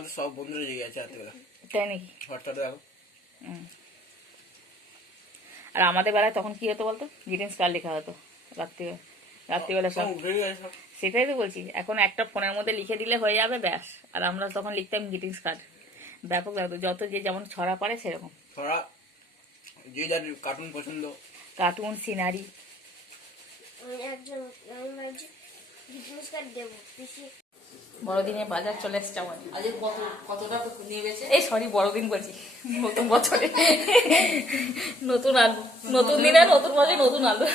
আমাদের সব বন্ধুরা জেগে আছে রাত্রিবেলা। তাই নাকি? হঠাৎ দেখো। আর আমাদের বেলায় তখন কি হতো বলতো, গ্রিটিংস কার্ড লেখা হতো রাত্রিবেলা সব। সেটাই তো বলছি, এখন একটা ফোনের মধ্যে লিখে দিলে হয়ে যাবে ব্যাস। আর আমরা তখন লিখতাম গ্রিটিংস কার্ড, ব্যাপক লাগতো। যত যে যেমন ছড়া পারে সেরকম ছড়া, যে যার কার্টুন পছন্দ, কার্টুন সিনারি। বড়দিনে বাজার চলে এসছে আমাদের। কতটা নিয়ে গেছে? এই সরি, বড়দিন বলছি, নতুন বছরে নতুন আলু, নতুন দিনে নতুন বছরে নতুন আলু।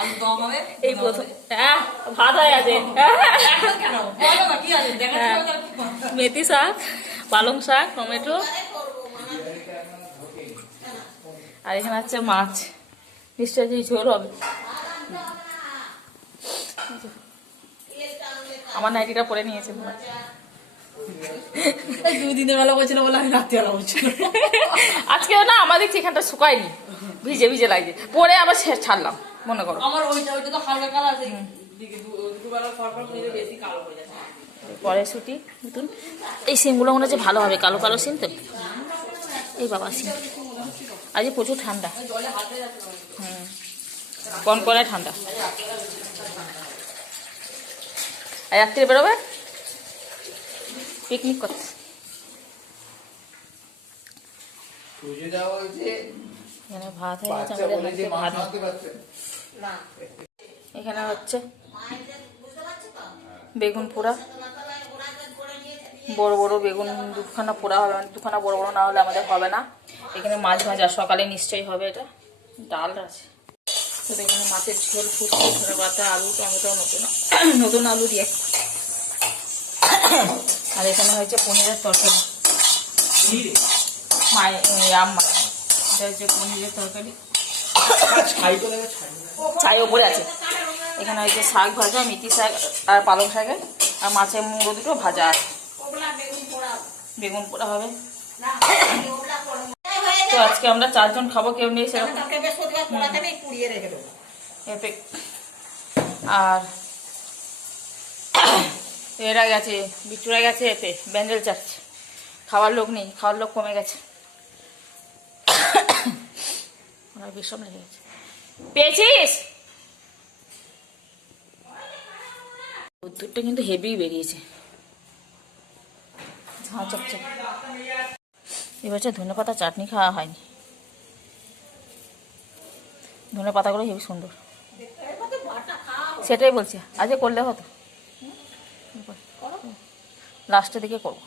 আলু দম হবে এই প্রথম। হ্যাঁ, ভাত হয়ে আছে। মেথি শাক, পালং শাক, টমেটো, আর এখানে আছে মাছ। নিশ্চয় যে ঝোল হবে। আমার নাইটিটা পরে নিয়েছে। দুদিনের বেলা বলছিল বলে আমি রাত্রিবেলা বলছিল। আজকে না আমাদের এখানটা শুকায়নি, ভিজে ভিজে লাগছে। পরে আবার ছাড়লাম মনে করো। আমার ওইটা তো হালকা কালো আছে, দুপুরবেলা ফরফর করে বেশি কালো হয়ে যায়। পরে ছুটি নতুন। এই সিমগুলো মনে হচ্ছে ভালো হবে, কালো কালো সিম তো। এই বাবা সিম আজ প্রচুর ঠান্ডা। কনকনে ঠান্ডা। আর রাত্রে বেরোবে পিকনিক করতে। এখানে ভাত হয়ে গেছে আমাদের, ভাত। এখানে হচ্ছে বেগুন পোড়া, বড় বড় বেগুন দুখানা পোড়া হবে, মানে দুখানা বড় বড় না হলে আমাদের হবে না। এখানে মাছ ভাজা সকালে নিশ্চয়ই হবে। এটা ডাল আছে। তো এখানে মাছের ঝোল ফুটছে, ধনে পাতা, আলু, টমেটো, নতুন আলু দিয়ে। আর এখানে হয়েছে পনিরের তরকারি, এটা হচ্ছে পনিরের তরকারি, ছাই ওপরে আছে। এখানে হয়েছে শাক ভাজা, মেথি শাক আর পালং শাকের, আর মাছের মুড়ো দুটো ভাজা আছে। বেগুন পোড়া হবে। তো আজকে আমরা 4 জন খাবো, কেউ নেই সেরকম। আর এরা গেছে, বিট্টুরা গেছে এতে ব্যান্ডেল চার্চ। খাওয়ার লোক নেই, খাওয়ার লোক কমে গেছে। ওনার বিষম লেগে গেছে। পেয়েছিস? দুধটা কিন্তু হেভি বেরিয়েছে, ঝাঁ চকচক। এবছর ধনে পাতা চাটনি খাওয়া হয়নি। ধনে পাতাগুলো হেবি সুন্দর, সেটাই বলছি। আজকে করলে হতো, লাস্টের দিকে করবো।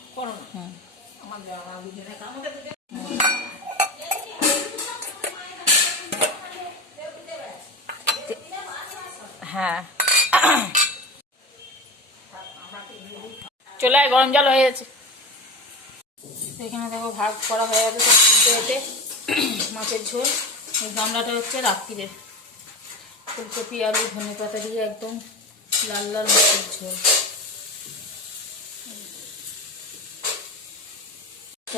হ্যাঁ, চলে আয়, গরম জল হয়ে গেছে। এখানে দেখো ভাগ করা হয়ে গেছে এতে মাছের ঝোল। এই গামলাটা হচ্ছে রাত্রিরের। ফুলকপি, আলু, ধনে পাতা দিয়ে একদম লাল লাল মাছের ঝোল।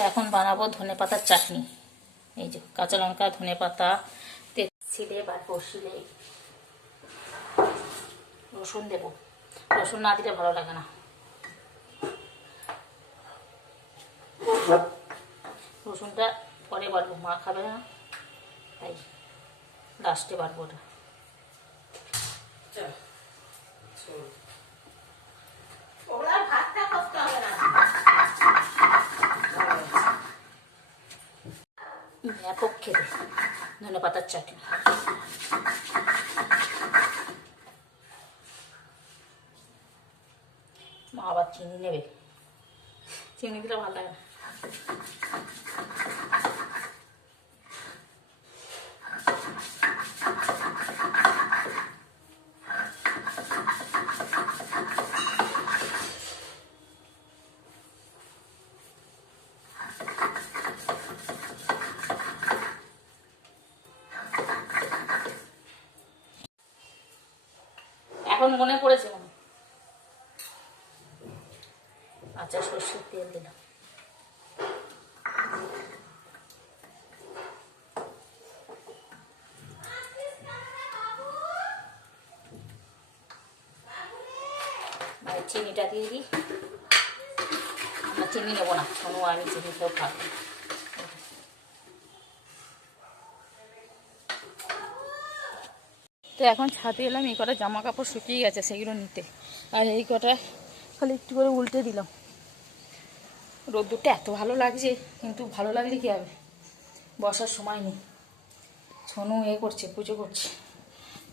এখন বানাবো ধনে পাতার চাটনি। এই যে কাঁচা লঙ্কা, ধনে পাতা, তেলে বাটবো, শিলে রসুন দেবো। রসুন না দিলে ভালো লাগে না। রসুনটা পরে বাটবো, মা খাবে না তাই লাস্টে বাটবো ওটা। ব্যাপক খেতে ধনে পাতার চাটনি। মা আবার চিনি নেবে, চিনি দিলে ভালো লাগে না। এখন মনে পড়েছে মনে। আচ্ছা, সর্ষের তেল দিলাম। চিনিটা দিয়ে দিই। আমরা চিনি নেবো না, সোনু আর আমি চিনি খেয়েও খাবো। তো এখন ছাদে এলাম, এই কটা জামা কাপড় শুকিয়ে গেছে সেগুলো নিতে, আর এই কটা খালি একটু করে উল্টে দিলাম। রোদ্দুরটা এত ভালো লাগছে, কিন্তু ভালো লাগলে কী হবে, বসার সময় নেই। সোনু করছে, পুজো করছে,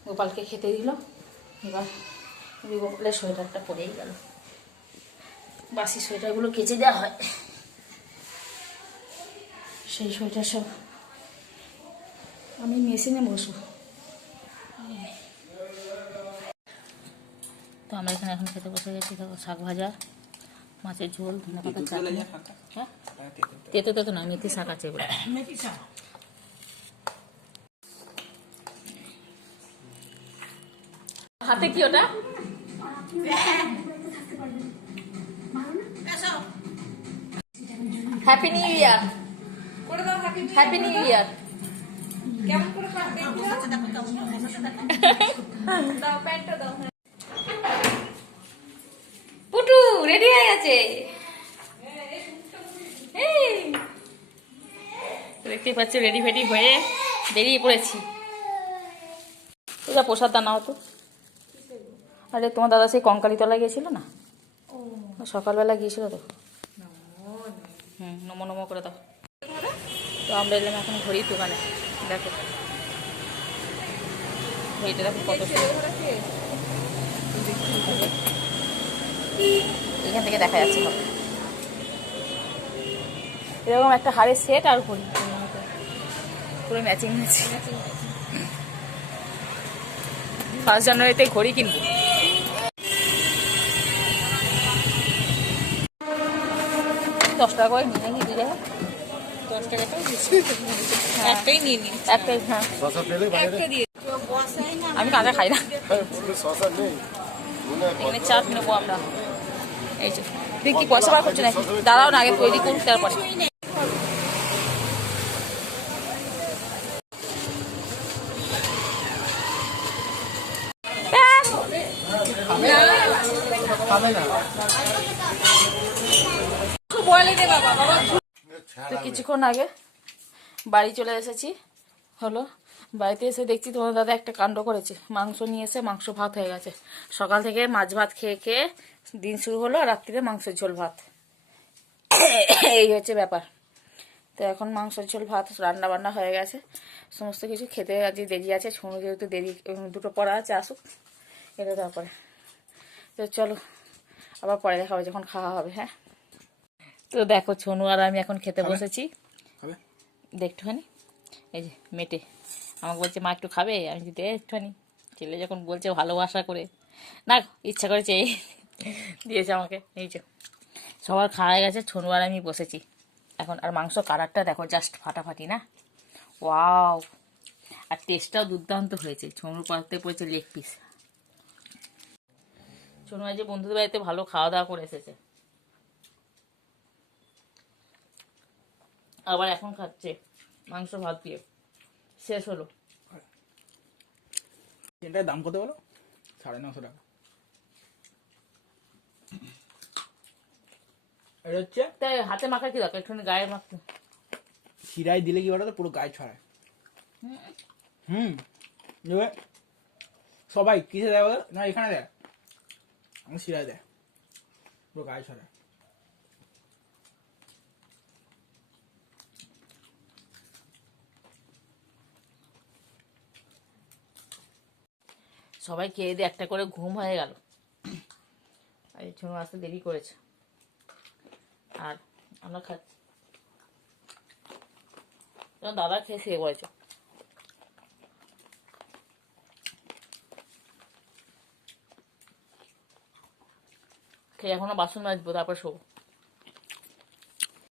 গোপালকে খেতে দিল, এবার গোপালের সোয়েটারটা পরেই গেল। বাসি সোয়েটারগুলো কেচে দেওয়া হয়, সেই সোয়েটার সব আমি মেশিনে বসবো। তো আমরা এখানে এখন খেতে বসে গেছি, দেখো শাক ভাজা, মাছের ঝোল, ধনে পাতা চাটনি। হ্যাঁ, তেতো তেতো না, মেথি শাক আছে এগুলো। হাতে কি ওটা? Happy new year, happy new year. কেমন করে দাও প্যান্টটা দাও। পুটু রেডি হয়ে গেছে, দেখতেই পাচ্ছ রেডি ফেডি হয়ে বেরিয়ে পড়েছি। এটা প্রসাদ দানা হতো। আরে তোমার দাদা সেই কঙ্কালীতলা গিয়েছিল না, সকালবেলা গিয়েছিল তো। নমো নমো করে দাও। তো আমরা এলাম এখন ঘড়ির দোকানে, দেখো ঘড়িটা দেখো কত সুন্দর, এখান থেকে দেখা যাচ্ছে হবে। এরকম একটা হাড়ের সেট আর ঘড়ি পুরো ম্যাচিং ম্যাচিং। 1 জানুয়ারিতে ঘড়ি কিনবো। $10 করে নিয়ে নাকি দিলে, 10 টাকাটাও দিচ্ছি, একটাই নিয়ে নি, একটাই। হ্যাঁ, আমি কাঁচা খাই না, এখানে চাট নেবো আমরা। এই যে তুই কি পয়সা বার করছো নাকি? দাঁড়াও না, আগে তৈরি করুক তারপরে। তো কিছুক্ষণ আগে বাড়ি চলে এসেছি, হলো বাড়িতে এসে দেখছি তোমার দাদা একটা কাণ্ড করেছে, মাংস নিয়ে এসে মাংস ভাত হয়ে গেছে। সকাল থেকে মাছ ভাত খেয়ে খেয়ে দিন শুরু হলো, আর রাত্রিরে মাংসের ঝোল ভাত, এই হচ্ছে ব্যাপার। তো এখন মাংসের ঝোল ভাত রান্না বান্না হয়ে গেছে, সমস্ত কিছু খেতে আজকে দেরি আছে, সোনু যেহেতু দেরি, দুটো পড়া আছে, আসুক এটা তারপরে। তো চলো আবার পরে দেখা হবে যখন খাওয়া হবে। হ্যাঁ, তো দেখো সোনু আর আমি এখন খেতে বসেছি, দেখটুখানি। এই যে মেটে আমাকে বলছে মা একটু খাবে, আমি যদি একটুখানি, ছেলে যখন বলছে ভালোবাসা করে, না ইচ্ছা করে চেয়ে দিয়েছে আমাকে। এই যে সবার খাওয়া হয়ে গেছে, সোনু আর আমি বসেছি এখন। আর মাংস কালারটা দেখো, জাস্ট ফাটাফাটি না, ওয়াও। আর টেস্টটাও দুর্দান্ত হয়েছে। সোনুর পাতে পড়েছে লেগ পিস। সোনু আজ বন্ধুদের বাড়িতে ভালো খাওয়া দাওয়া করে এসেছে, আবার এখন খাচ্ছে মাংস ভাত দিয়ে। শেষ হলো। এটার দাম কত বলো? 950 টাকা। এটা হচ্ছে তাই হাতে মাখা কি দরকার, একটুখানি গায়ে মাখতে। শিরায় দিলে কি বলো তো, পুরো গায়ে ছড়ায়। এবার সবাই কিসে দেয় বলো না, এখানে দেয়, আমার শিরায় দেয়, পুরো গায়ে ছড়ায়। সবাই খেয়ে দিয়ে একটা করে ঘুম হয়ে গেল, আর এই ছোনো আসতে দেরি করেছে, আর আমরা খাচ্ছি। দাদা খেয়ে শুয়ে পড়েছে। খেয়ে এখনো বাসন মাজবো, তারপর শোবো।